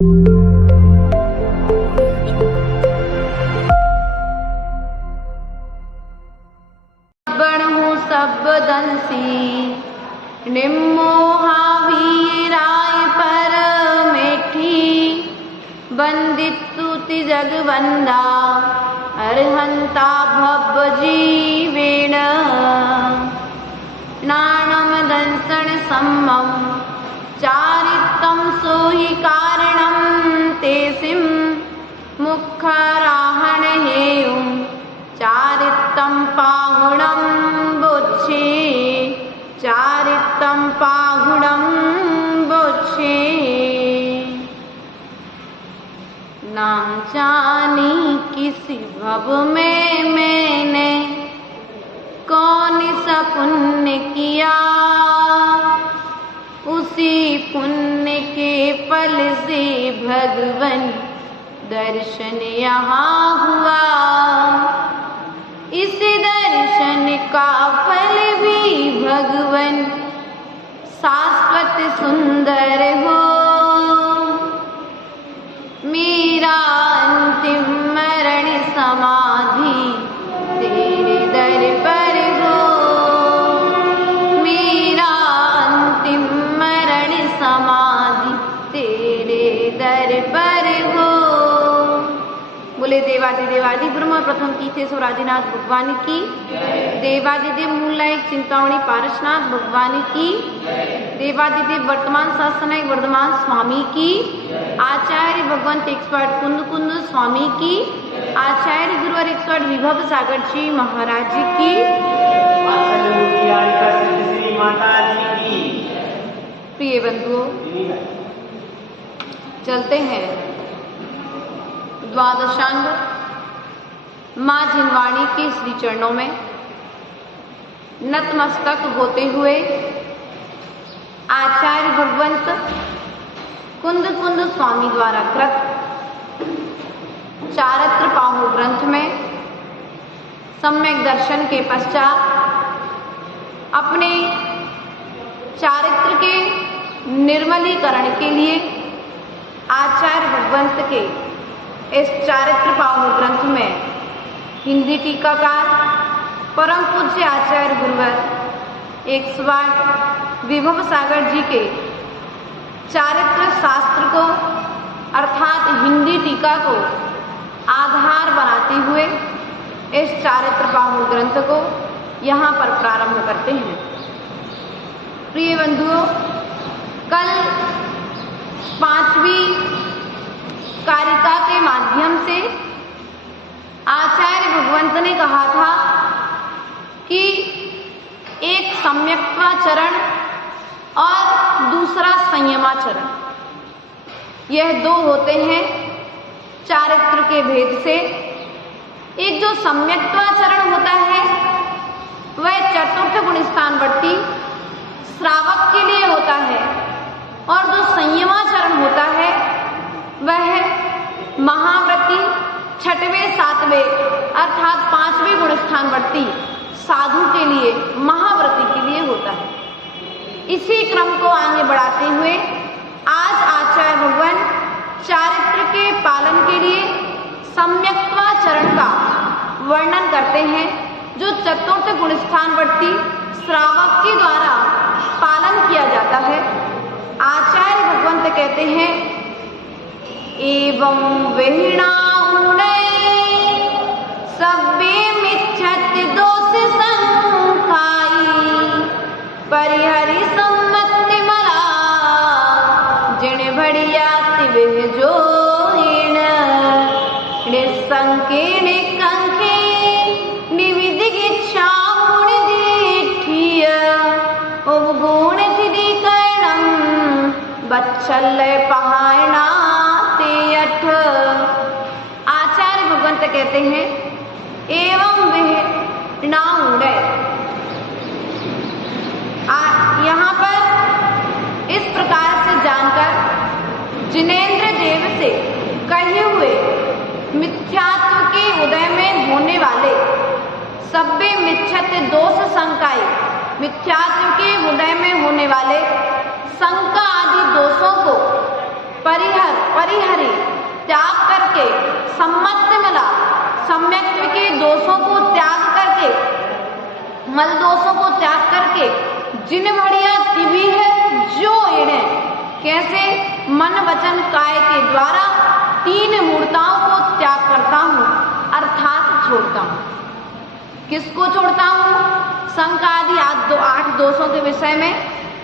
बनहु सब दंसी निम्मोहा वीराय पर मेठी बंदित तुति जगवंदा अरहंता भव जीवेण नानम दंसन सम्मम चारितं सोहि कारणं तेसिं मुखराहण हेयं चारितं पाहुणं बोच्छे चारितं पाहुणं बोच्छे ना जानी किसी भव में मैंने कौन सा पुण्य किया उसी पुण्य के फल से भगवन दर्शन यहाँ हुआ। इस दर्शन का फल भी भगवन शाश्वत सुंदर हो। मेरा अंतिम मरण समाधि तेरे दर पर हो। मेरा अंतिम मरण समाधि तेरे दर पर हो। बोले देवादिदेवादि ब्रह्म प्रथम तीर्थेश्वर आदिनाथ भगवान की, देवादिदेव मूलनायक चिंतामणि पारसनाथ भगवान की, देवादिदेव वर्तमान शासनायक वर्धमान स्वामी की, आचार्य भगवंत एक्सपर्ट कुंद कुंद स्वामी की, आचार्य गुरुवर एक्सपर्ट विभव सागर जी महाराज की, प्रिय बंधुओं चलते हैं द्वादशांग माँ जिनवाणी के श्री चरणों में नतमस्तक होते हुए आचार्य भगवंत कुंद कुंद स्वामी द्वारा कृत चारित्र पाहु ग्रंथ में सम्यक दर्शन के पश्चात अपने चारित्र के निर्मलीकरण के लिए आचार्य भगवंत के इस चारित्र पाहु ग्रंथ में हिंदी टीकाकार परम पूज्य आचार्य गुरुवर एक्सपर्ट विभव सागर जी के चारित्र शास्त्र को अर्थात हिंदी टीका को आधार बनाते हुए इस चारित्र पाहु ग्रंथ को यहाँ पर प्रारंभ करते हैं। प्रिय बंधुओं, कल पांचवी कारिका के माध्यम से आचार्य भगवंत ने कहा था कि एक सम्यक्त्वाचरण और दूसरा संयमाचरण, यह दो होते हैं चारित्र के भेद से। एक जो सम्यक्त्वाचरण होता है वह चतुर्थ गुण स्थानवर्ती श्रावक के लिए होता है, और जो संयमाचरण होता है वह महाव्रती छठवें सातवें अर्थात पांचवें गुण स्थानवर्ती साधु के लिए, महाव्रती के लिए होता है। इसी क्रम को आगे बढ़ाते हुए आज आचार्य भगवान चारित्र के पालन के लिए सम्यक्त्वाचरण का वर्णन करते हैं, जो चतुर्थ गुण स्थानवर्ती श्रावक के द्वारा पालन किया जाता है। आचार्य भगवंत कहते हैं एवं विहीणाउणे सब्बे मिच्छत दोष संखाई परिहरि सम्मति मला जिण भड़िया तिविह जोइन निसंके निकंखे निविदिगिच्छाउण दीठिय उपगुण थिदिकरणं बच्छल्य पहायना ते अठ। आचार्य भगवंत कहते हैं एवं विहीणाउण, यहाँ पर इस प्रकार से जानकर जिनेन्द्र देव से कहे हुए मिथ्यात्व के उदय में होने वाले सब्बे मिच्छत दोष संकाय, मिथ्यात्व के उदय में होने वाले शंका आदि दोषों को परिहरे त्याग करके सम्मत मिला, सम्यक्त्व के दोषों को त्याग करके, मल दोषों को त्याग करके, जिन बढ़िया तिबी है जो एड़े, कैसे मन वचन काया के द्वारा 3 मूर्ताओं को त्याग करता हूँ अर्थात छोड़ता हूँ। किसको छोड़ता हूँ? संकादि 8 दोषों के विषय में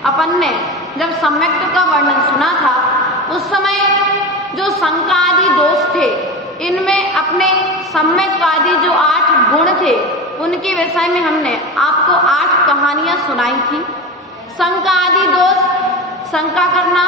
अपन ने जब सम्यक्त्व का वर्णन सुना था, उस समय जो संकादि दोष थे, इनमें अपने सम्यक आदि जो 8 गुण थे, उनके विषय में हमने आपको 8 कहानियां सुनाई थी। संकादि दोष, शंका करना,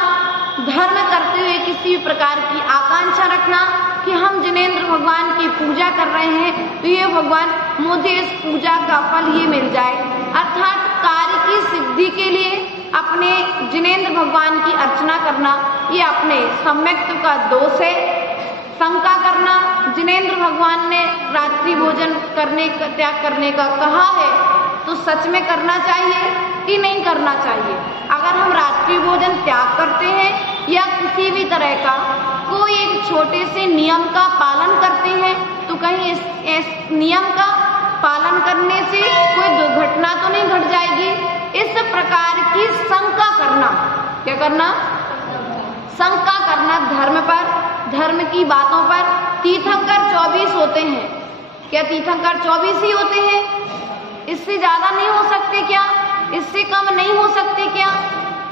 धर्म करते हुए किसी प्रकार की आकांक्षा रखना कि हम जिनेंद्र भगवान की पूजा कर रहे हैं तो ये भगवान मुझे इस पूजा का फल ये मिल जाए, अर्थात कार्य की सिद्धि के लिए अपने जिनेंद्र भगवान की अर्चना करना, ये अपने सम्यक्त्व का दोष है। शंका करना, जिनेंद्र भगवान ने रात्रि भोजन करने का त्याग करने का कहा है तो सच में करना चाहिए कि नहीं करना चाहिए। अगर हम रात्रि भोजन त्याग करते हैं या किसी भी तरह का कोई एक छोटे से नियम का पालन करते हैं तो कहीं इस नियम का पालन करने से कोई दुर्घटना तो नहीं घट जाएगी। इस प्रकार की शंका करना, क्या करना? शंका करना धर्म पर, धर्म की बातों पर। तीर्थंकर 24 होते हैं, क्या तीर्थंकर 24 ही होते हैं? इससे ज्यादा नहीं हो सकते क्या? इससे कम नहीं हो सकते क्या?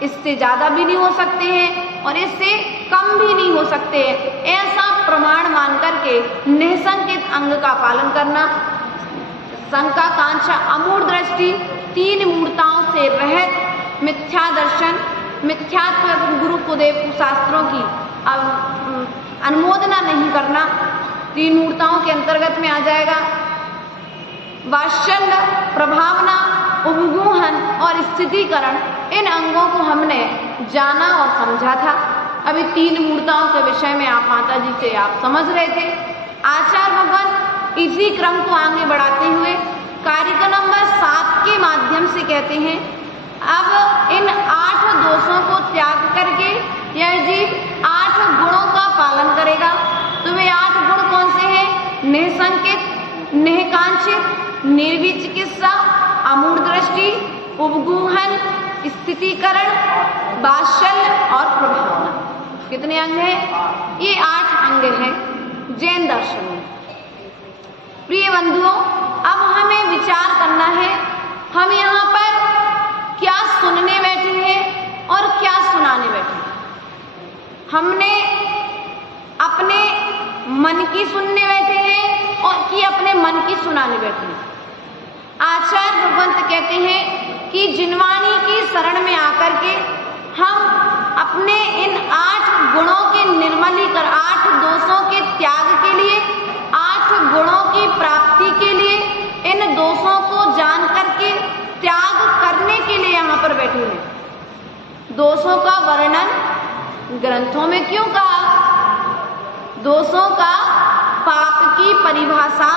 इससे ज्यादा भी नहीं हो सकते हैं और इससे कम भी नहीं हो सकते हैं। ऐसा प्रमाण मान करके निसंकित अंग का पालन करना। शंका, कांक्षा, अमूढ़ दृष्टि, 3 मूर्ताओं से रहित मिथ्या दर्शन, मिथ्यात्व गुरु कुदेव शास्त्रों की अनुमोदना नहीं करना 3 मूर्ताओं के अंतर्गत में आ जाएगा। वात्सल्य, प्रभावना, उपगूहन और स्थितिकरण, इन अंगों को हमने जाना और समझा था। अभी 3 मूर्ताओं के विषय में आप माता जी से आप समझ रहे थे। आचार्य भगवान इसी क्रम को आगे बढ़ाते हुए कारिका नंबर 7 के माध्यम से कहते हैं, अब इन 8 दोषों को त्याग करके यह जीव 8 गुणों का पालन करेगा। तो वे 8 गुण कौन से हैं? निसंकित, निकांक्षित, निर्विचिकित्सा, अमूढ़ दृष्टि, उपगूहन, स्थितिकरण, वात्सल्य और प्रभावना। कितने अंग हैं? ये 8 अंग हैं जैन दर्शन में। प्रिय बंधुओं, अब हमें विचार करना है, हम यहाँ पर क्या सुनने बैठे हैं और क्या सुनाने बैठे हैं। हमने अपने मन की सुनने बैठे हैं और कि अपने मन की सुनाने बैठे हैं। आचार्य भगवंत कहते हैं कि जिनवाणी की शरण में आकर के हम अपने इन 8 गुणों के निर्मलीकरण, 8 दोषों के त्याग के लिए, 8 गुणों की प्राप्ति के लिए, इन दोषों को जान करके त्याग करने के लिए यहाँ पर बैठे हैं। दोषों का वर्णन ग्रंथों में क्यों कहा? दोषों का पाप की परिभाषा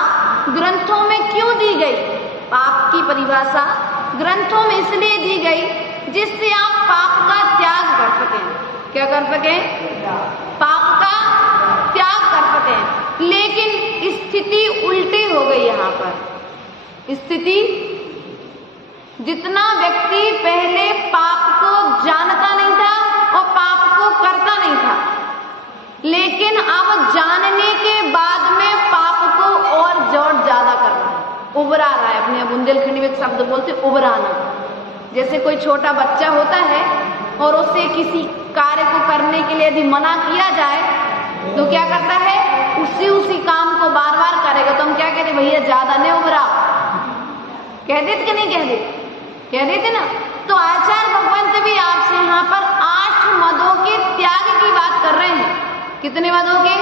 ग्रंथों में क्यों दी गई? पाप की परिभाषा ग्रंथों में इसलिए दी गई जिससे आप पाप का त्याग कर सकें। क्या कर सकें? पाप का त्याग कर सकें। लेकिन स्थिति उल्टी हो गई यहाँ पर। स्थिति, जितना व्यक्ति पहले पाप को जानता नहीं था और पाप को करता नहीं था, लेकिन अब जानने के बाद में पाप को और जोर ज्यादा कर रहा है, उभरा रहा है। अपने बुंदेलखंडी में एक शब्द बोलते उभराना। जैसे कोई छोटा बच्चा होता है और उससे किसी कार्य को करने के लिए यदि मना किया जाए तो क्या करता है? उसी काम को बार बार करेगा। तो हम क्या कहते? भैया ज्यादा नहीं उभरा, कह देते कि नहीं कह देते? कह देते ना। तो आचार्य भगवंत भी आपसे यहाँ पर 8 मदों के त्याग की बात कर रहे हैं। कितने मदों के?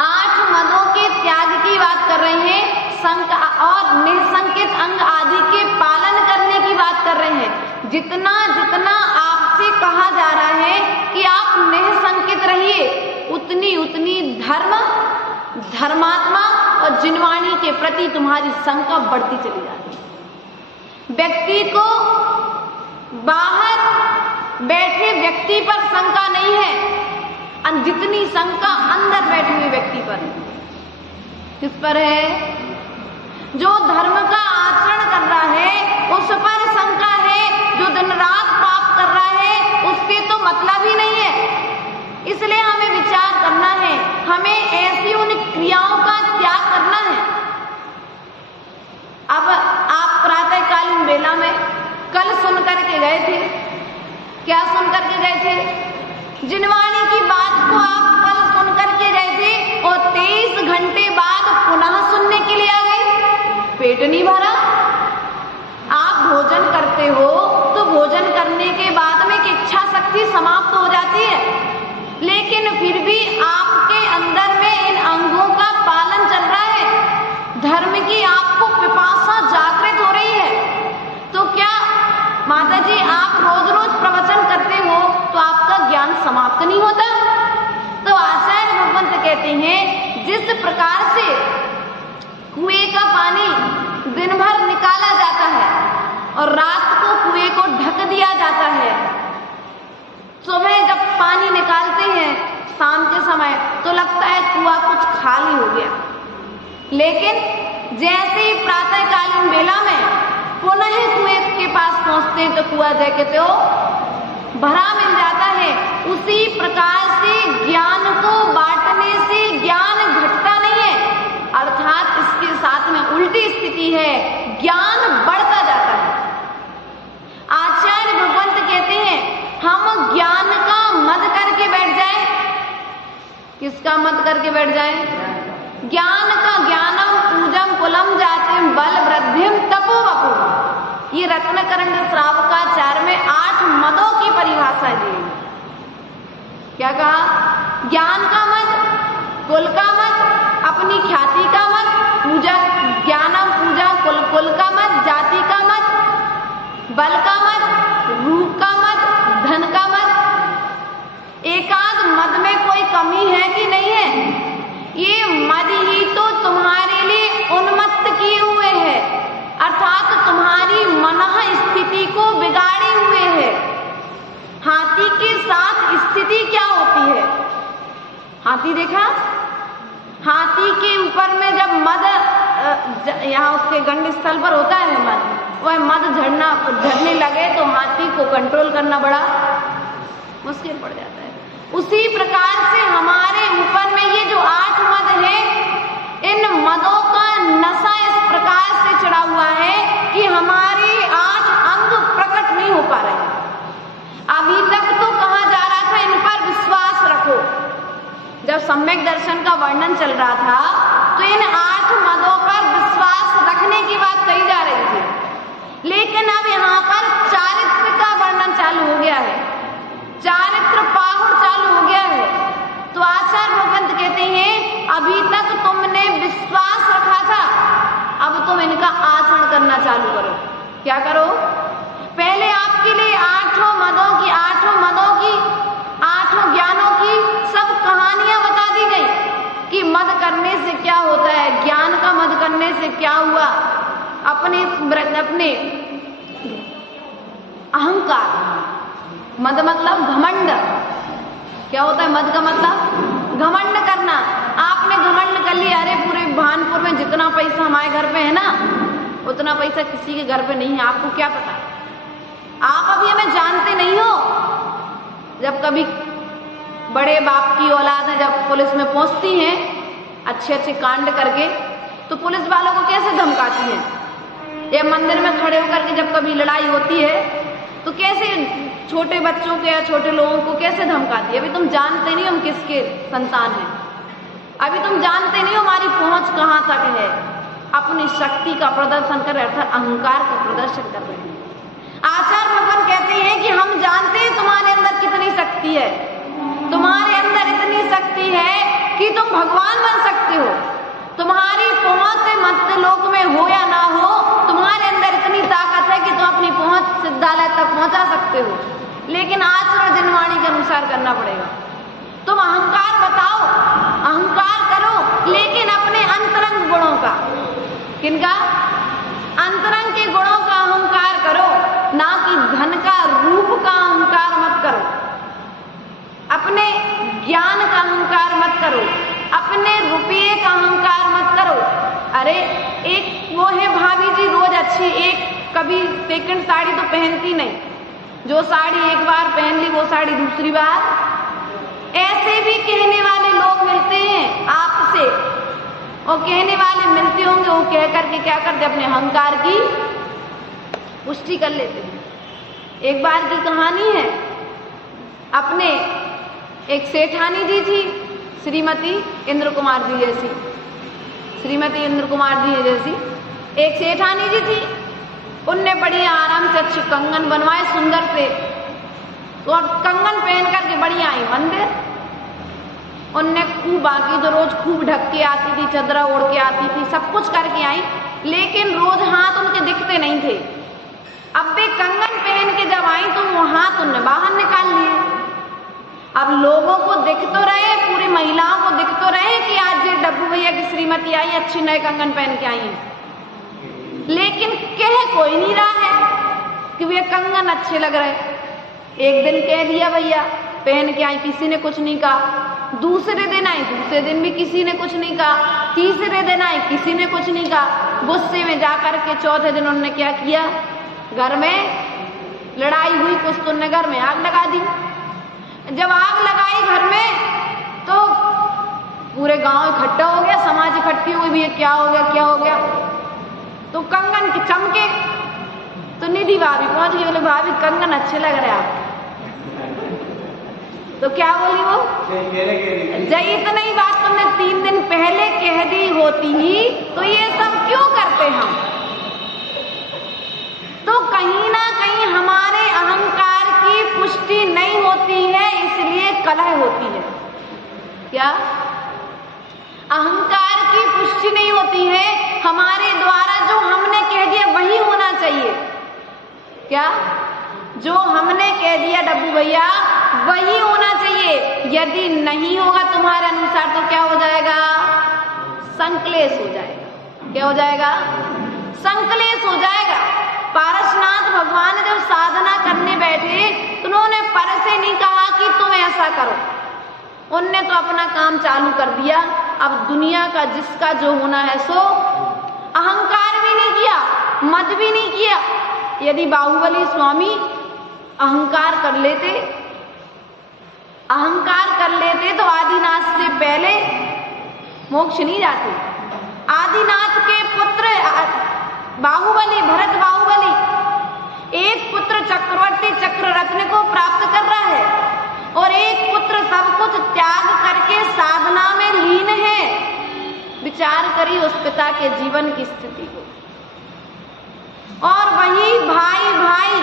8 मदों के त्याग की बात कर रहे हैं। शंका और निसंकित अंग आदि के पालन करने की बात कर रहे हैं। जितना जितना आपसे कहा जा रहा है कि आप निसंकित रहिए, उतनी उतनी धर्मात्मा और जिनवाणी के प्रति तुम्हारी शंका बढ़ती चली जाती है। व्यक्ति को बाहर बैठे व्यक्ति पर शंका नहीं है, जितनी शंका अंदर बैठे हुए व्यक्ति पर है। किस पर है? जो धर्म का आचरण कर रहा है उस पर शंका है, जो दिन रात पाप कर रहा है उससे तो मतलब ही नहीं है। इसलिए हमें विचार करना है, हमें ऐसी उन क्रियाओं का त्याग करना है। अब आप प्रातःकालीन बेला में कल सुन करके गए थे, क्या सुन करके गए थे? जिनवाणी की बात को आप कल सुन करके गए थे और 23 घंटे बाद पुनः सुनने के लिए आ गए, पेट नहीं भरा। आप भोजन करते हो तो भोजन करने के बाद में इच्छा शक्ति समाप्त हो जाती है, लेकिन फिर भी आपके अंदर में इन अंगों का पालन चल रहा है, धर्म की आपको पिपासा जागृत हो रही है। तो क्या माता जी आप रोज रोज प्रवचन करते हो तो आपका ज्ञान समाप्त नहीं होता? तो आचार्य भगवंत कहते हैं, जिस प्रकार से कुएं का पानी दिन भर निकाला जाता है और रात को कुएं को ढक दिया जाता है, सुबह जब पानी निकालते हैं शाम के समय तो लगता है कुआं कुछ खाली हो गया, लेकिन जैसे ही प्रातःकालीन बेला में पुनः कुएं के पास पहुंचते हैं तो कुआं देखते हो भरा मिल जाता है। उसी प्रकार से ज्ञान को बांटने से ज्ञान घटता नहीं है, अर्थात इसके साथ में उल्टी स्थिति है, ज्ञान बढ़ता जाता है। आचार्य भगवंत कहते हैं, हम ज्ञान का मद करके बैठ जाए। किसका मद करके बैठ जाए? ज्ञान का ज्ञानम पूजम कुलम जातिम बल वृद्धिम तपो वपु। ये रत्नकरंड श्रावकाचार्य में 8 मदों की परिभाषा दी। क्या कहा? ज्ञान का मद, कुल का मद, अपनी ख्याति का मद, पूजा ज्ञानम पूजा कुल का मद, जाति का मद, बल का मद, रूप का मद, धन का मद। एकाध मद में कोई कमी है कि नहीं है? ये मद ही तो तुम्हारे लिए उन्मत्त किए हुए हैं, अर्थात तुम्हारी मनः स्थिति को बिगाड़े हुए है। हाथी के साथ स्थिति क्या होती है? हाथी देखा? हाथी के ऊपर में जब मद यहाँ उसके गंड स्थल पर होता है मद, वह मद झड़ने लगे तो हाथी को कंट्रोल करना बड़ा मुश्किल पड़ जाता है। उसी प्रकार से हमारे ऊपर में ये जो 8 मद है, इन मदों का नशा इस प्रकार से चढ़ा हुआ है कि हमारे 8 अंग प्रकट नहीं हो पा रहे। अभी तक तो कहा जा रहा था इन पर विश्वास रखो, जब सम्यक दर्शन का वर्णन चल रहा था तो इन 8 मदों पर विश्वास रखने की बात कही जा रही थी, लेकिन अब यहाँ पर चारित्र का वर्णन चालू हो गया है, चारित्र पाहुड़ चालू हो गया है। तो आचार्य भगवंत कहते हैं, अभी तक तुमने विश्वास रखा था, अब तुम इनका आचरण करना चालू करो। क्या करो? पहले आपके लिए 8 मदों की 8 ज्ञानों की सब कहानियां बता दी गई कि मद करने से क्या होता है, ज्ञान का मद करने से क्या हुआ, अपने अहंकार, मद मतलब घमंड। क्या होता है मद का मतलब? घमंड करना। आपने घमंड कर लिया, अरे पूरे भानपुर में जितना पैसा हमारे घर पे है ना, उतना पैसा किसी के घर पे नहीं है। आपको क्या पता? आप अभी हमें जानते नहीं हो। जब कभी बड़े बाप की औलाद है, जब पुलिस में पहुंचती हैं अच्छे अच्छे कांड करके, तो पुलिस वालों को कैसे धमकाती है, या मंदिर में खड़े होकर के जब कभी लड़ाई होती है तो कैसे छोटे बच्चों के या छोटे लोगों को कैसे धमकाती है। अभी तुम जानते नहीं हम किसके संतान हैं, अभी तुम जानते नहीं हमारी पहुंच कहाँ तक है। अपनी शक्ति का प्रदर्शन कर रहे, अर्थात अहंकार का प्रदर्शन कर रहे हैं। आचार्य भगवान कहते हैं कि हम जानते हैं तुम्हारे अंदर कितनी शक्ति है, तुम्हारे अंदर इतनी शक्ति है कि तुम भगवान बन सकते हो। तुम्हारी पहुंच मध्य लोक में हो या ना हो, तुम्हारे अंदर इतनी ताकत है कि तुम अपनी पहुंच सिद्धालय तक पहुंचा सकते हो, लेकिन आचरण जिनवाणी के अनुसार करना पड़ेगा। तुम अहंकार बताओ, अहंकार करो, लेकिन अपने अंतरंग गुणों का, किनका? अंतरंग के गुणों का अहंकार करो, ना कि धन का रूप का अहंकार मत अरे एक वो है भाभी जी रोज अच्छी, एक कभी सेकंड साड़ी तो पहनती नहीं, जो साड़ी एक बार पहन ली वो साड़ी दूसरी बार। ऐसे भी कहने वाले लोग मिलते हैं आपसे, और कहने वाले मिलते होंगे, वो कह करके क्या करते अपने अहंकार की पुष्टि कर लेते हैं। एक बार की कहानी है, अपने एक सेठानी जी थी, श्रीमती इंद्र कुमार जी जैसी, श्रीमती इंद्र कुमार जी जैसी एक सेठानी जी थी। उनने बड़ी आराम से अच्छे कंगन बनवाए सुंदर से, तो अब कंगन पहन करके बढ़िया आई मंदिर। उनने खूब बाकी तो रोज खूब ढक के आती थी, चदरा ओढ़ के आती थी, सब कुछ करके आई, लेकिन रोज हाथ उनके दिखते नहीं थे। अब वे कंगन पहन के जब आई तो वो हाथ उनने बाहर निकाल लिए। अब लोगों को दिख तो रहे, पूरी महिलाओं को दिख तो रहे कि आज ये डब्बू भैया की श्रीमती आई, अच्छे नए कंगन पहन के आई है, लेकिन कह कोई नहीं रहा है कि वे कंगन अच्छे लग रहे। एक दिन कह दिया भैया पहन के आई, किसी ने कुछ नहीं कहा। दूसरे दिन आई, दूसरे दिन भी किसी ने कुछ नहीं कहा। तीसरे दिन आई, किसी ने कुछ नहीं कहा। गुस्से में जाकर के चौथे दिन उन्होंने क्या किया, घर में लड़ाई हुई कुछ, तो उन्होंने घर में आग लगा दी। जब आग लगाई घर में तो पूरे गांव इकट्ठा हो गया, समाज इकट्ठी हुई भी, क्या हो गया क्या हो गया। तो कंगन के चमके तो निधि भाभी पहुंच गई, बोले भाभी कंगन अच्छे लग रहे आप। तो क्या बोली वो, जय इतना ही बात तुमने 3 दिन पहले कह दी होती ही तो ये सब क्यों करते हम। तो कहीं ना कहीं हमारे अहंकार की पुष्टि नहीं होती है, इसलिए कलह होती है। क्या अहंकार की पुष्टि नहीं होती है, हमारे द्वारा जो हमने कह दिया वही होना चाहिए। क्या जो हमने कह दिया डब्बू भैया वही होना चाहिए। यदि नहीं होगा तुम्हारे अनुसार तो क्या हो जाएगा, संक्लेश हो जाएगा। क्या हो जाएगा, संक्लेश हो जाएगा। पारसनाथ भगवान जब साधना करने बैठे तो उन्होंने पर से नहीं कहा कि तुम ऐसा करो, उनने तो अपना काम चालू कर दिया। अब दुनिया का जिसका जो होना है सो, अहंकार भी नहीं किया, मद भी नहीं किया। यदि बाहुबली स्वामी अहंकार कर लेते, अहंकार कर लेते तो आदिनाथ से पहले मोक्ष नहीं जाते। आदिनाथ के पुत्र बाहुबली, भरत बाहुबली, एक पुत्र चक्रवर्ती चक्ररत्न को प्राप्त कर रहा है और एक पुत्र सब कुछ त्याग करके साधना में लीन है। विचार करिए उस पिता के जीवन की स्थिति को। और वही भाई भाई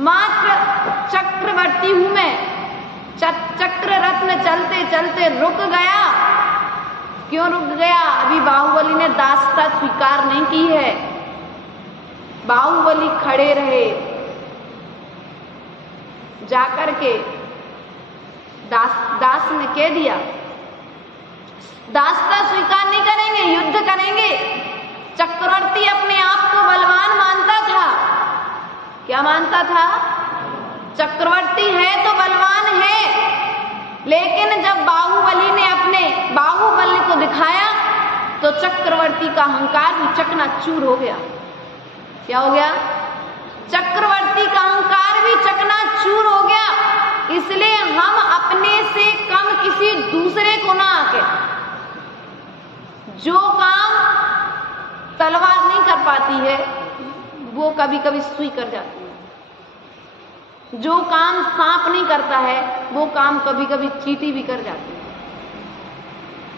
मात्र चक्रवर्ती हूं मैं, चक्र रत्न चलते चलते रुक गया। क्यों रुक गया, अभी बाहुबली ने दासता स्वीकार नहीं की है। बाहुबली खड़े रहे, जाकर के दास ने कह दिया दासता स्वीकार नहीं करेंगे, युद्ध करेंगे। चक्रवर्ती अपने आप को बलवान मानता था। क्या मानता था, चक्रवर्ती है तो बलवान है, लेकिन जब बाहुबली ने अपने बाहुबल को दिखाया तो चक्रवर्ती का अहंकार भी चकनाचूर हो गया। क्या हो गया, चक्रवर्ती का अहंकार भी चकनाचूर हो गया। इसलिए हम अपने से कम किसी दूसरे को ना आके, जो काम तलवार नहीं कर पाती है वो कभी कभी सुई कर जाती है। जो काम सांप नहीं करता है वो काम कभी कभी चींटी भी कर जाती है।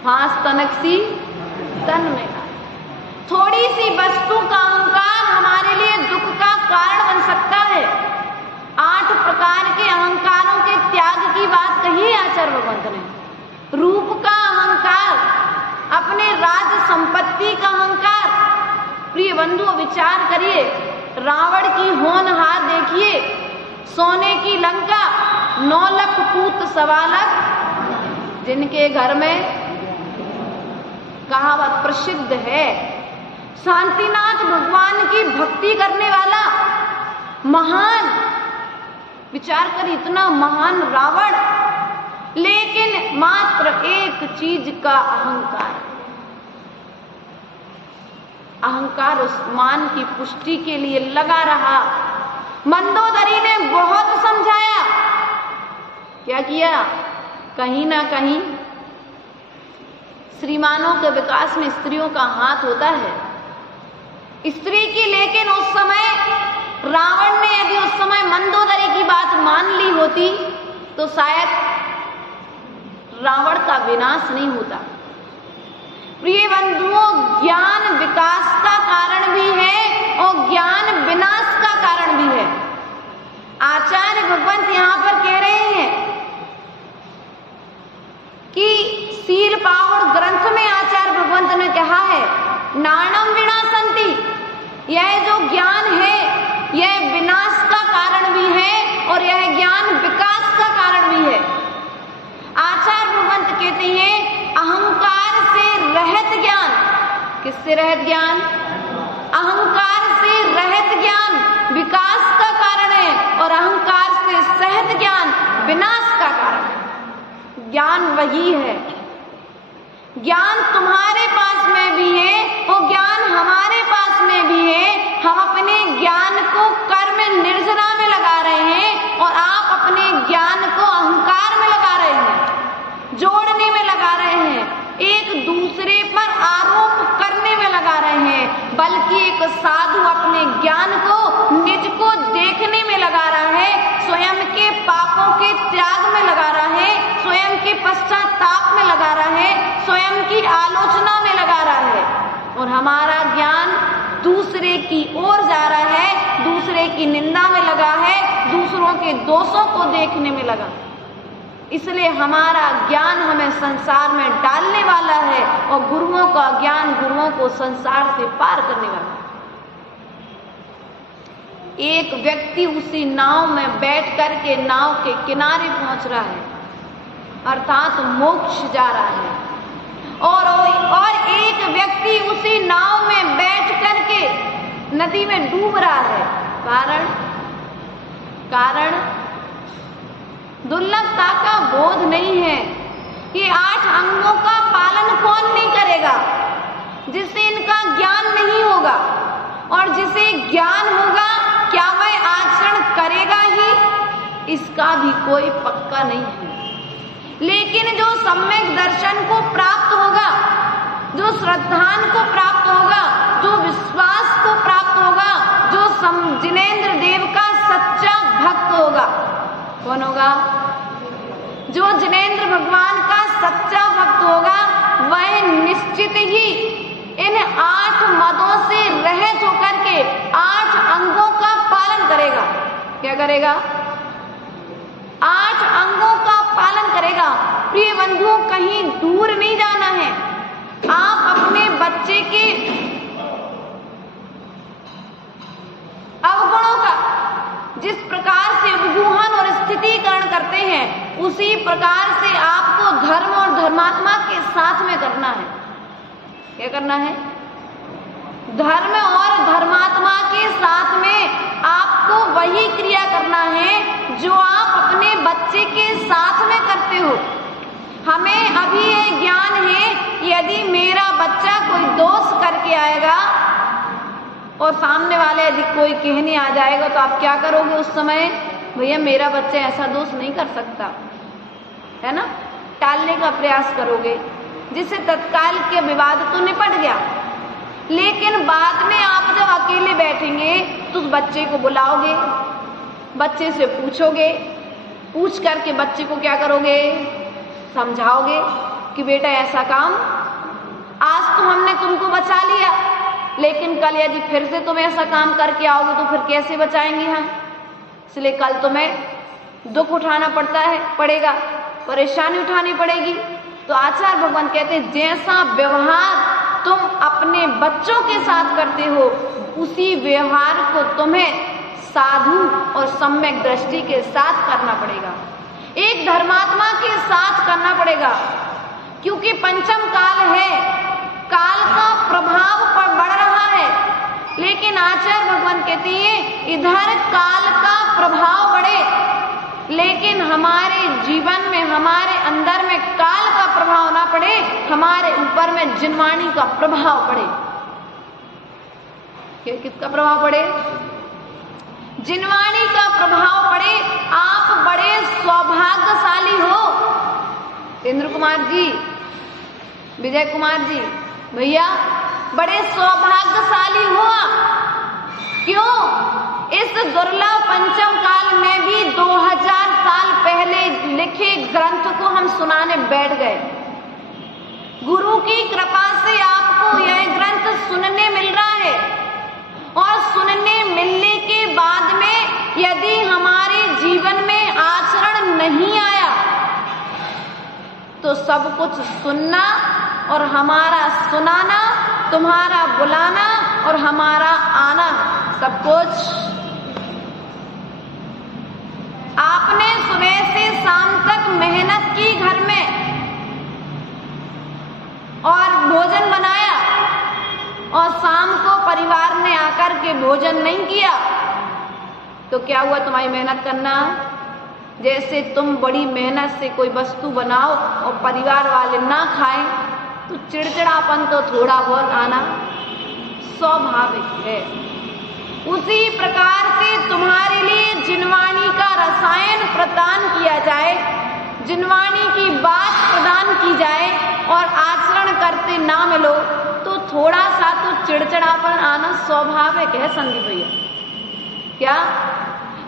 फांस तनक सी तन में ना। थोड़ी सी वस्तु का अहंकार हमारे लिए दुख का कारण बन सकता है। 8 प्रकार के अहंकारों के त्याग की बात कही है आचार्य भगवंत ने। रूप का अहंकार, अपने राज संपत्ति का अहंकार। प्रिय बंधुओं विचार करिए, रावण की होनहार देखिए, सोने की लंका, 9 लाख पूत सवालक, जिनके घर में कहावत प्रसिद्ध है, शांतिनाथ भगवान की भक्ति करने वाला महान, विचार कर इतना महान रावण, लेकिन मात्र एक चीज का अहंकार। अहंकार उस मान की पुष्टि के लिए लगा रहा। मंदोदरी ने बहुत समझाया, क्या किया? कहीं ना कहीं श्रीमानों के विकास में स्त्रियों का हाथ होता है। स्त्री की, लेकिन उस समय रावण ने यदि उस समय मंदोदरी की बात मान ली होती तो शायद रावण का विनाश नहीं होता। प्रिय बंधुओं, ज्ञान विकास का कारण भी है और ज्ञान विनाश का कारण भी है। आचार्य भगवंत यहां पर कह रहे हैं कि शील पावड़ ग्रंथ में आचार्य भगवंत ने कहा है, नाणम विनाशंति, यह जो ज्ञान है यह विनाश का कारण भी है और यह ज्ञान विकास का कारण भी है। आचार्य भगवंत कहते हैं अहंकार से रहित ज्ञान, किससे रहित ज्ञान? अहंकार से रहित ज्ञान विकास का कारण है और अहंकार से सहित ज्ञान विनाश का कारण है। ज्ञान वही है, ज्ञान तुम्हारे पास में भी है और ज्ञान हमारे पास में भी है। हम अपने ज्ञान को कर्म निर्जना में लगा रहे हैं और आप अपने ज्ञान को अहंकार में लगा रहे हैं, जोड़ने में लगा रहे हैं, एक दूसरे पर आरोप करने में लगा रहे हैं। बल्कि एक साधु अपने ज्ञान को, निज को देखने में लगा रहा है, स्वयं के पापों के त्याग में लगा रहा है, स्वयं के पश्चाताप में लगा रहा है, स्वयं की आलोचना में लगा रहा है। और हमारा ज्ञान दूसरे की ओर जा रहा है, दूसरे की निंदा में लगा है, दूसरों के दोषों को देखने में लगा। इसलिए हमारा ज्ञान हमें संसार में डालने वाला है और गुरुओं का ज्ञान गुरुओं को संसार से पार करने वाला है। एक व्यक्ति उसी नाव में बैठ करके नाव के किनारे पहुंच रहा है, अर्थात मोक्ष जा रहा है, और एक व्यक्ति उसी नाव में बैठ करके नदी में डूब रहा है। कारण दुर्लभता का बोध नहीं है। ये 8 अंगों का पालन कौन नहीं करेगा? जिसे इनका ज्ञान नहीं होगा, और जिसे ज्ञान होगा क्या वह आचरण करेगा ही, इसका भी कोई पक्का नहीं है। लेकिन जो सम्यक दर्शन को प्राप्त होगा, जो श्रद्धान को प्राप्त होगा, जो विश्वास को प्राप्त होगा, जो जिनेंद्र देव का सच्चा भक्त होगा, कौन होगा? जो जिनेंद्र भगवान का सच्चा भक्त होगा, वह निश्चित ही इन 8 मदों से रहित होकर के 8 अंगों का पालन करेगा। क्या करेगा? 8 अंगों का पालन करेगा। प्रिय बंधुओं, कहीं दूर नहीं जाना है। आप अपने बच्चे के अवगुणों का जिस प्रकार से उपजूहन और स्थितीकरण करते हैं, उसी प्रकार से आपको धर्म और धर्मात्मा के साथ में करना है। क्या करना है? धर्म और धर्मात्मा के साथ में आपको वही क्रिया करना है जो आप अपने बच्चे के साथ में करते हो। हमें अभी ये ज्ञान है, यदि मेरा बच्चा कोई दोष करके आएगा और सामने वाले यदि कोई कहने आ जाएगा तो आप क्या करोगे उस समय? भैया मेरा बच्चा ऐसा दोष नहीं कर सकता, है ना, टालने का प्रयास करोगे, जिससे तत्काल के विवाद तो निपट गया। लेकिन बाद में आप जब अकेले बैठेंगे तो उस बच्चे को बुलाओगे, बच्चे से पूछोगे, पूछ करके बच्चे को क्या करोगे? समझाओगे कि बेटा ऐसा काम, आज तो हमने तुमको बचा लिया, लेकिन कल यदि फिर से तुम ऐसा काम करके आओगे तो फिर कैसे बचाएंगे हम? इसलिए कल तुम्हें दुख उठाना पड़ेगा, परेशानी उठानी पड़ेगी। तो आचार्य भगवान कहते हैं जैसा व्यवहार तुम अपने बच्चों के साथ करते हो, उसी व्यवहार को तुम्हें साधु और सम्यक दृष्टि के साथ करना पड़ेगा, एक धर्मात्मा के साथ करना पड़ेगा। क्योंकि पंचम काल है, काल का प्रभाव पर बढ़ रहा है। लेकिन आचार्य भगवान कहते हैं इधर काल का प्रभाव बढ़े, लेकिन हमारे जीवन में, हमारे अंदर में काल का प्रभाव ना पड़े, हमारे ऊपर में जिनवाणी का प्रभाव पड़े। किसका प्रभाव पड़े? जिनवाणी का प्रभाव पड़े। आप बड़े सौभाग्यशाली हो इंद्र कुमार जी, विजय कुमार जी, भैया बड़े सौभाग्यशाली हो आप। क्यों? इस दुर्लभ पंचम काल में भी 2000 साल पहले लिखे ग्रंथ को हम सुनाने बैठ गए। गुरु की कृपा से आपको यह ग्रंथ सुनने मिल रहा है, और सुनने मिलने के बाद में यदि हमारे जीवन में आचरण नहीं आया तो सब कुछ सुनना और हमारा सुनाना, तुम्हारा बुलाना और हमारा आना, सब कुछ। आपने सुबह से शाम तक मेहनत की घर में और भोजन बनाया, और शाम को परिवार ने आकर के भोजन नहीं किया, तो क्या हुआ? तुम्हारी मेहनत करना। जैसे तुम बड़ी मेहनत से कोई वस्तु बनाओ और परिवार वाले ना खाएं तो चिड़चिड़ापन तो थोड़ा बहुत आना स्वाभाविक है। उसी प्रकार से तुम्हारे लिए जिनवाणी का रसायन प्रदान किया जाए, जिनवाणी की बात प्रदान की जाए और आचरण करते ना मिलो तो थोड़ा सा तो चिड़चिड़ापन आना स्वाभाविक है संदीप भैया। क्या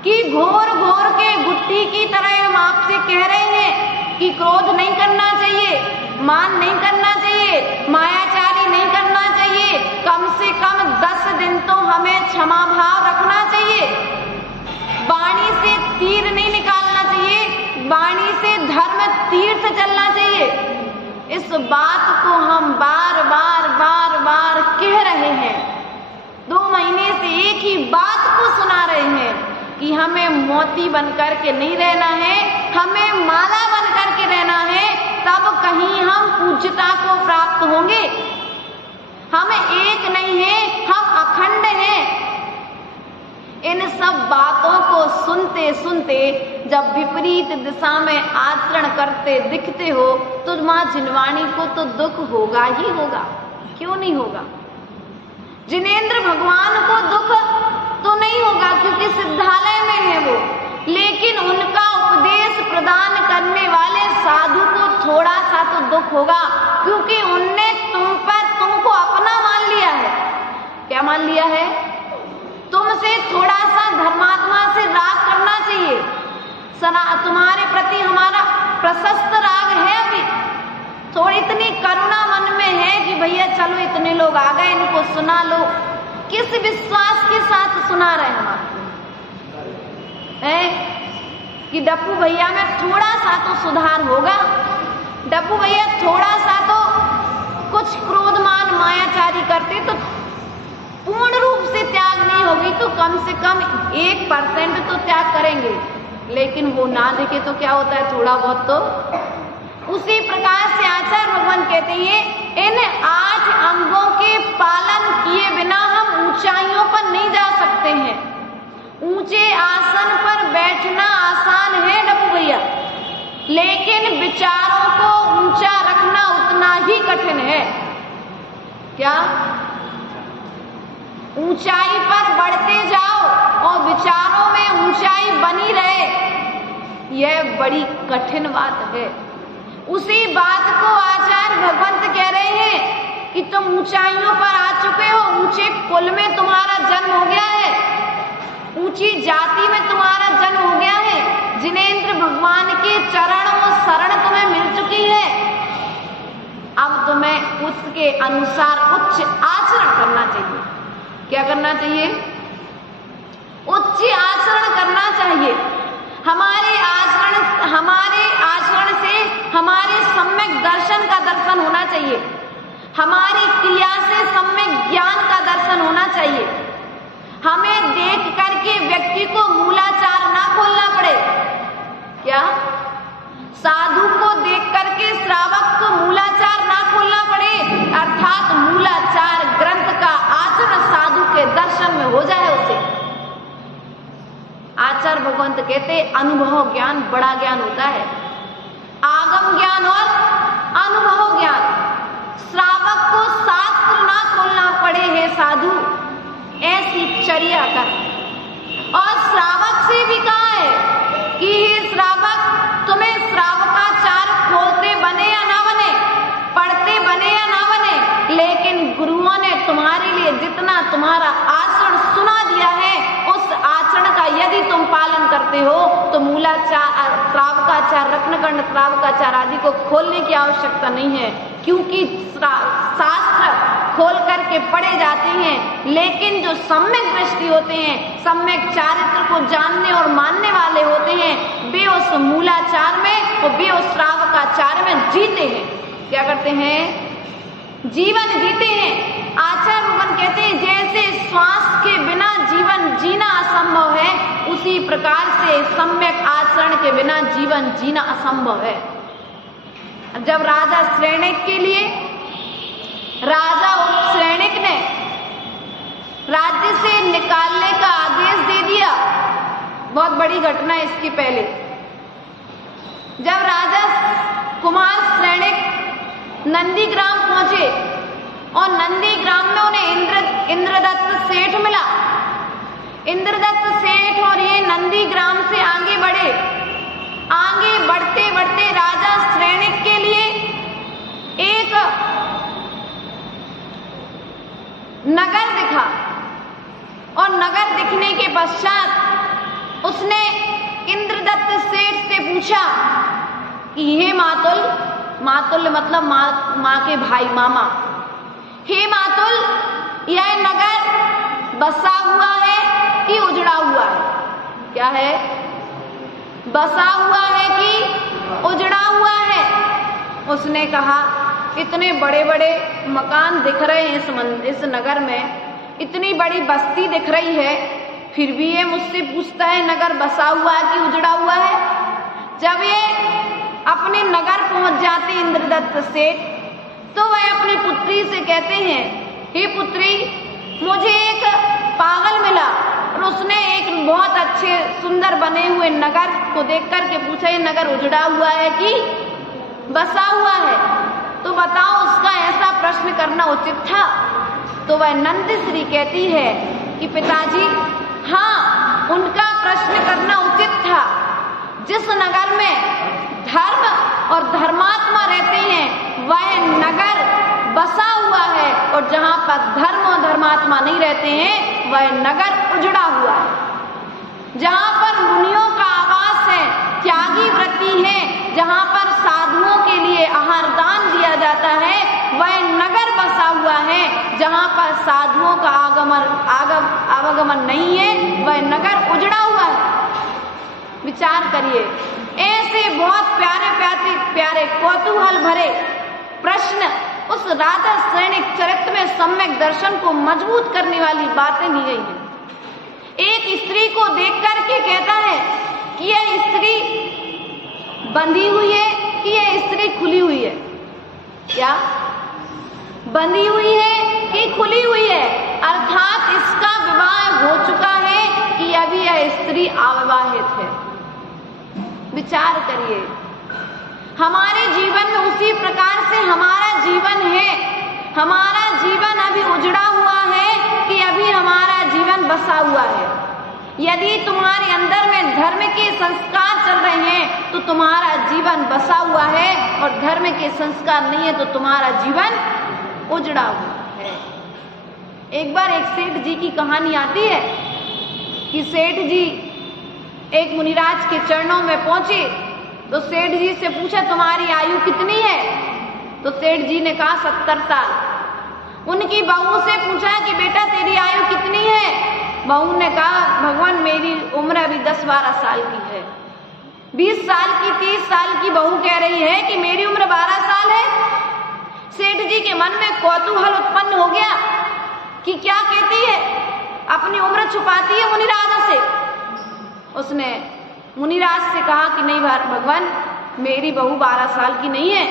कि घोर घोर के गुट्टी की तरह हम आपसे कह रहे हैं कि क्रोध नहीं करना चाहिए, मान नहीं करना चाहिए, मायाचारी नहीं करना चाहिए, कम से कम 10 दिन तो हमें क्षमा भाव रखना चाहिए, वाणी से तीर नहीं निकालना चाहिए, वाणी से धर्म तीर्थ चलना चाहिए। इस बात को हम बार बार कह रहे हैं। 2 महीने से एक ही बात को सुना रहे हैं कि हमें मोती बनकर के नहीं रहना है, हमें माला बनकर के रहना है, तब कहीं हम पूज्यता को प्राप्त होंगे। हम एक नहीं है, हम अखंड हैं। इन सब बातों को सुनते सुनते जब विपरीत दिशा में आचरण करते दिखते हो तो मां जिनवाणी को तो दुख होगा ही होगा, क्यों नहीं होगा? जिनेंद्र भगवान को दुख तो नहीं होगा क्योंकि सिद्धालय में है वो, लेकिन उनका उपदेश प्रदान करने वाले साधु को थोड़ा सा तो दुख होगा क्योंकि उनने तुमको अपना मान लिया है। क्या मान लिया है? तुमसे थोड़ा सा धर्मात्मा से राग करना चाहिए। तुम्हारे प्रति हमारा प्रशस्त राग है, अभी थोड़ी इतनी करुणा मन में है कि भैया चलो इतने लोग आ गए, इनको सुना लो। किस विश्वास के साथ सुना रहे हम आपको है कि डप्पू भैया में थोड़ा सा तो सुधार होगा, डप्पू भैया थोड़ा सा तो कुछ क्रोधमान मायाचारी करते तो पूर्ण रूप से त्याग नहीं होगी तो कम से कम 1% तो त्याग करेंगे, लेकिन वो ना देखे तो क्या होता है? थोड़ा बहुत तो। उसी प्रकार से आचार्य भगवान कहते हैं इन 8 अंगों के पालन किए बिना हम ऊंचाइयों पर नहीं जा सकते हैं। ऊंचे आसन पर बैठना आसान है डब्बू भैया, लेकिन विचारों को ऊंचा रखना उतना ही कठिन है। क्या? ऊंचाई पर बढ़ते जाओ और विचारों में ऊंचाई बनी रहे, यह बड़ी कठिन बात है। उसी बात को आचार्य भगवंत कह रहे हैं कि तुम ऊंचाइयों पर आ चुके हो, ऊंचे कुल में तुम्हारा जन्म हो गया है, ऊंची जाति में तुम्हारा जन्म हो गया है, जिनेंद्र भगवान के चरण और शरण तुम्हें मिल चुकी है। अब तुम्हें उसके अनुसार उच्च आचरण करना चाहिए। क्या करना चाहिए? उच्च आचरण करना चाहिए। हमारे आचरण से हमारे सम्यक दर्शन का दर्शन होना चाहिए, हमारी क्रिया से सम्यक ज्ञान का दर्शन होना चाहिए। हमें देख करके व्यक्ति को मूलाचार ना खोलना पड़े। क्या? साधु को देख करके श्रावक को मूलाचार ना खोलना पड़े, अर्थात मूलाचार ग्रंथ का आचरण साधु के दर्शन में हो जाए उसे। आचार्य भगवंत कहते अनुभव ज्ञान बड़ा ज्ञान होता है, आगम ज्ञान और अनुभव ज्ञान। श्रावक को शास्त्र ना खोलना पड़े हे साधु, करिए आकर। और श्रावक से भी कहा है कि हे श्रावक, तुम्हें श्रावकाचार खोलते बने या ना बने, पढ़ते बने या ना बने, लेकिन गुरुओं ने तुम्हारे लिए जितना तुम्हारा आचरण सुना दिया है, उस आचरण का यदि तुम पालन करते हो तो मूलाचार, श्रावकाचार, रत्नकंड, श्रावकाचार आदि को खोलने की आवश्यकता नहीं है, क्योंकि शास्त्र खोल करके पढ़े जाते हैं। लेकिन जो सम्यक दृष्टि होते हैं, सम्यक चारित्र को जानने और मानने वाले होते हैं, वे उस मूलाचार में और वे उस श्रावकाचार में जीते हैं। क्या करते हैं? जीवन जीते हैं। आचार्य भगवान कहते हैं जैसे श्वास के बिना जीवन जीना असंभव है, उसी प्रकार से सम्यक आचरण के बिना जीवन जीना असंभव है। जब राजा श्रेणिक के लिए राजा उपश्रेणिक ने राज्य से निकालने का आदेश दे दिया, बहुत बड़ी घटना है इसकी पहले। जब राजा कुमार श्रेणिक नंदीग्राम पहुंचे और नंदीग्राम में उन्हें इंद्रदत्त सेठ मिला। इंद्रदत्त सेठ और ये नंदीग्राम से आगे बढ़े। आगे बढ़ते बढ़ते राजा श्रेणिक के लिए एक नगर दिखा और नगर दिखने के पश्चात उसने इंद्रदत्त सेठ से पूछा कि हे मातुल, मातुल मतलब माँ के भाई, मामा, हे मातुल, यह नगर बसा हुआ है कि उजड़ा हुआ है? क्या है? बसा हुआ है कि उजड़ा हुआ है? उसने कहा इतने बड़े बड़े मकान दिख रहे हैं इस नगर में, इतनी बड़ी बस्ती दिख रही है, फिर भी ये मुझसे पूछता है नगर बसा हुआ है कि उजड़ा हुआ है? जब ये अपने नगर पहुंच जाते इंद्रदत्त सेठ, तो वह अपनी पुत्री से कहते हैं, हे पुत्री, मुझे एक पागल मिला और उसने एक बहुत अच्छे सुंदर बने हुए नगर को देख करके पूछा ये नगर उजड़ा हुआ है कि बसा हुआ है? तो बताओ उसका ऐसा प्रश्न करना उचित था? तो वह नंदश्री कहती है कि पिताजी, हाँ, उनका प्रश्न करना उचित था। जिस नगर में धर्म और धर्मात्मा रहते हैं वह नगर बसा हुआ है, और जहाँ पर धर्म और धर्मात्मा नहीं रहते हैं वह नगर उजड़ा हुआ है। जहाँ पर मुनियों का आवास है, त्यागी वृत्ति है, जहाँ पर साधुओं के लिए आहार दान दिया जाता है, वह नगर बसा हुआ है। जहाँ पर साधुओं का आवागमन नहीं है वह नगर उजड़ा हुआ है। विचार करिए, ऐसे बहुत प्यारे प्यारे प्यारे कौतूहल भरे प्रश्न उस राजा श्रेणिक चरित्र में सम्यक दर्शन को मजबूत करने वाली बातें दी गई हैं। एक स्त्री को देख करके कहता है कि यह स्त्री बंधी हुई है कि यह स्त्री खुली हुई है? क्या बंधी हुई है कि खुली हुई है? अर्थात इसका विवाह हो चुका है कि अभी यह स्त्री अविवाहित है? विचार करिए, हमारे जीवन में उसी प्रकार से हमारा जीवन है। हमारा जीवन अभी उजड़ा हुआ है कि अभी हमारा जीवन बसा हुआ है? यदि तुम्हारे अंदर में धर्म के संस्कार चल रहे हैं तो तुम्हारा जीवन बसा हुआ है, और धर्म के संस्कार नहीं है तो तुम्हारा जीवन उजड़ा हुआ है। एक बार एक सेठ जी की कहानी आती है कि सेठ जी एक मुनिराज के चरणों में पहुंचे तो सेठ जी से पूछा तुम्हारी आयु कितनी है? तो सेठ जी ने कहा 70 साल। उनकी बहू से पूछा कि बेटा तेरी आयु कितनी है? बहू ने कहा भगवान मेरी उम्र अभी 10-12 साल की है। 20 साल की 30 साल की बहू कह रही है कि मेरी उम्र 12 साल है। सेठ जी के मन में कौतूहल उत्पन्न हो गया कि क्या कहती है, अपनी उम्र छुपाती है मुनिराज से। उसने मुनिराज से कहा कि नहीं भगवान, मेरी बहू 12 साल की नहीं है,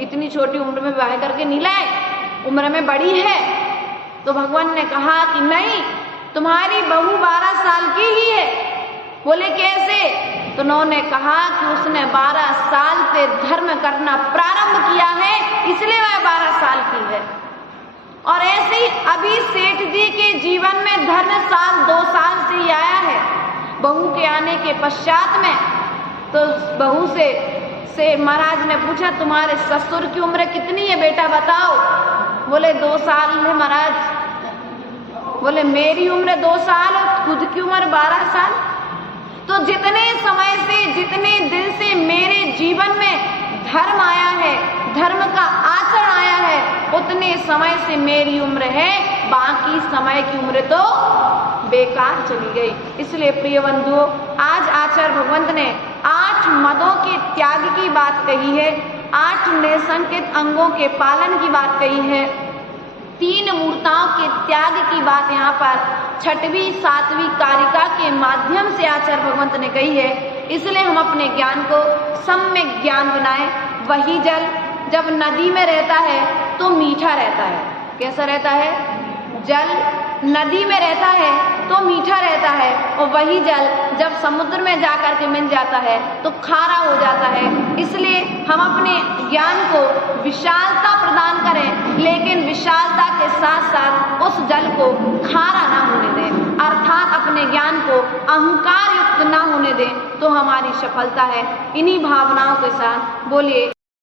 इतनी छोटी उम्र में विवाह करके नहीं लाए, उम्र में बड़ी है। तो भगवान ने कहा कि नहीं, तुम्हारी बहू 12 साल की ही है। बोले कैसे? तो उन्होंने कहा कि उसने 12 साल से धर्म करना प्रारंभ किया है, इसलिए वह 12 साल की है। और ऐसे ही अभी सेठ जी के जीवन में धर्म साल 2 साल से ही आया है। बहू के आने के पश्चात में तो बहू से महाराज ने पूछा, तुम्हारे ससुर की उम्र कितनी है बेटा बताओ? बोले 2 साल है महाराज। बोले मेरी उम्र 2 साल और खुद की उम्र 12 साल। तो जितने समय से, जितने दिन से मेरे जीवन में धर्म आया है, धर्म का आचरण आया है, उतने समय से मेरी उम्र है, बाकी समय की उम्र तो बेकार चली गई। इसलिए प्रिय बंधुओं, आज आचार्य भगवंत ने 8 मदों के त्याग की बात कही है, 8 निसंकित अंगों के पालन की बात कही है, 3 मूर्ताओं के त्याग की बात यहाँ पर 6वीं 7वीं कारिका के माध्यम से आचार्य भगवंत ने कही है। इसलिए हम अपने ज्ञान को सम्यक ज्ञान बनाएं। वही जल जब नदी में रहता है तो मीठा रहता है। कैसा रहता है? जल नदी में रहता है तो मीठा रहता है, और वही जल जब समुद्र में जाकर के मिल जाता है तो खारा हो जाता है। इसलिए हम अपने ज्ञान को विशालता प्रदान करें, लेकिन विशालता के साथ साथ उस जल को खारा ना होने दें, अर्थात अपने ज्ञान को अहंकार युक्त ना होने दें, तो हमारी सफलता है। इन्हीं भावनाओं के साथ बोलिए।